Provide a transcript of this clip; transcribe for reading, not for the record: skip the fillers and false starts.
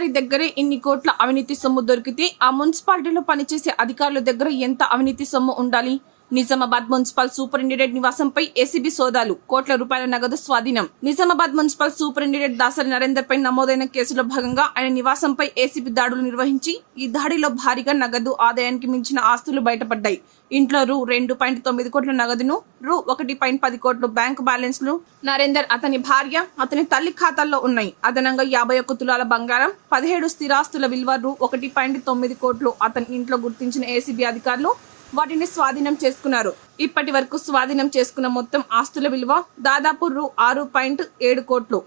అధికారి దగ్గరే ఇన్ని కోట్ల అవినీతి సొమ్ము దొరికితే ఆ మున్సిపాలిటీలో పనిచేసే అధికారుల దగ్గర ఎంత అవినీతి సొమ్ము ఉండాలి? నిజామాబాద్ మున్సిపల్ సూపరింటెండెంట్ నివాసంపై ఏసీబీ సోదాలు, కోట్ల రూపాయల నగదు స్వాధీనం. నిజామాబాద్ మున్సిపల్ సూపరింటెండెంట్ దాసరి నరేందర్ పై నమోదైన కేసులో భాగంగా ఆయన నివాసంపై ఏసీబీ దాడులు నిర్వహించి ఈ దాడిలో భారీగా నగదు, ఆదాయానికి మించిన ఆస్తులు బయటపడ్డాయి. ఇంట్లో రూ. 2.9 కోట్ల నగదును, రూ. 1.10 కోట్లు బ్యాంకు బ్యాలెన్స్లు నరేందర్, అతని భార్య, అతని తల్లి ఖాతాల్లో ఉన్నాయి. అదనంగా 51 తులాల బంగారం, 17 స్థిరాస్తుల విలువ రూ. 1.9 కోట్లు అతని ఇంట్లో గుర్తించిన ఏసీబీ అధికారులు వాటిని స్వాధీనం చేసుకున్నారు. ఇప్పటి వరకు స్వాధీనం చేసుకున్న మొత్తం ఆస్తుల విలువ దాదాపు రూ. 6.7 కోట్లు.